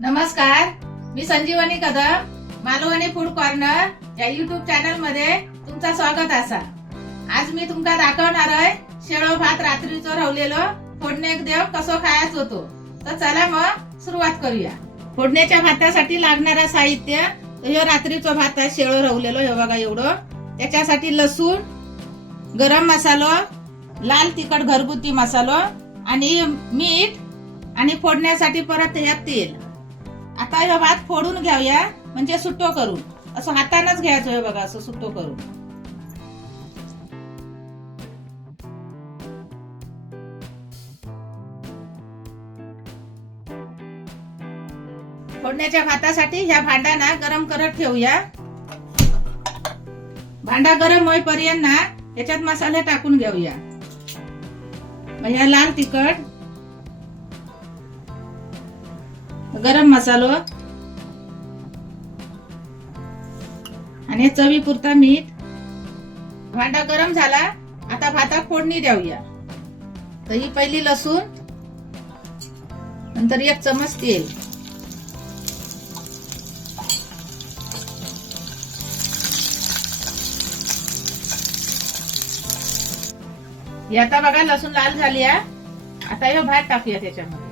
नमस्कार, मी संजीवनी Kadam, Malvani food corner या YouTube channel मध्ये तुमचं स्वागत असा। आज मी तुमका दाखवणार आहे शेळो भात रात्रीचो रावलेलो फोडणेक देव कसो खायचो होतो। तर चला मग सुरुवात करूया। फोडण्याच्या भातासाठी लागणारा साहित्य ह्यो रात्रीचो भात आहे शेळो रावलेलो, हे बघा एवढं। त्याच्यासाठी लसूण, गरम मसालो, लाल तिखट घरगुती मसालो आणि मीठ आणि फोडण्यासाठी परत यात तेल। आता हे भात फोडून घेऊया, म्हणजे सुट्टो करून। असं हातानच घ्यायचं आहे बघा, असं सुट्टो करून। फोडण्याच्या भातासाठी ह्या भांडा गरम करत ठेवूया। भांडा गरम होईपर्यंत याच्यात मसाले टाकून घेऊया। ह्या लाल तिखट, गरम मसालो आणि चवीपुरता मीठ। भांडा गरम झाला, आता भातात फोडणी देऊया। तर ही पहिली लसूण, नंतर 1 चमच तेल, आता बघा लसूण लाल झाली आहे। आता हे भात टाकूया त्याच्यामध्ये।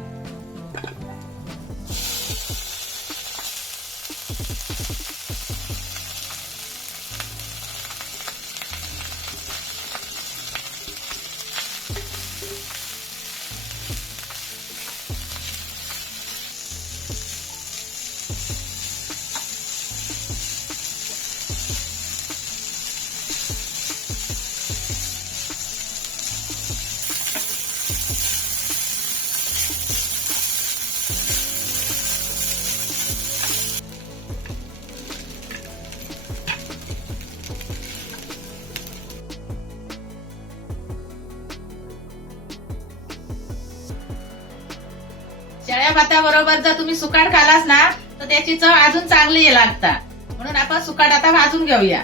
शेळ्या भाताबरोबर जर तुम्ही सुकाट खालास ना, तर त्याची चव अजून चांगली लागता। म्हणून आपण सुकाट आता भाजून घेऊया।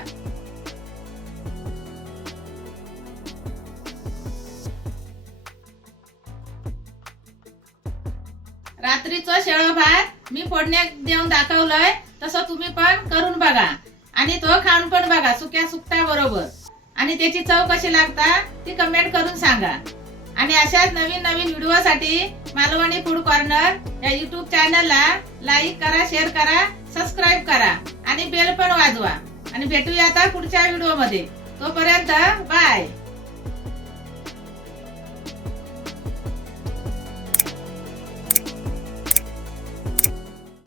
रात्रीचं शेळो भात मी फोडण्यात देऊन दाखवलंय, तसं तुम्ही पण करून बघा आणि तो खाऊन पण बघा सुक्या सुकटा बरोबर, आणि त्याची चव कशी लागता ती कमेंट करून सांगा। आणि अशाच नवीन नवीन व्हिडिओसाठी मालवणी फूड कॉर्नर या युट्यूब चॅनलला लाईक करा, शेअर करा, सबस्क्राईब करा आणि बेल पण वाजवा। आणि भेटूया आता पुढच्या व्हिडिओ मध्ये। तोपर्यंत बाय।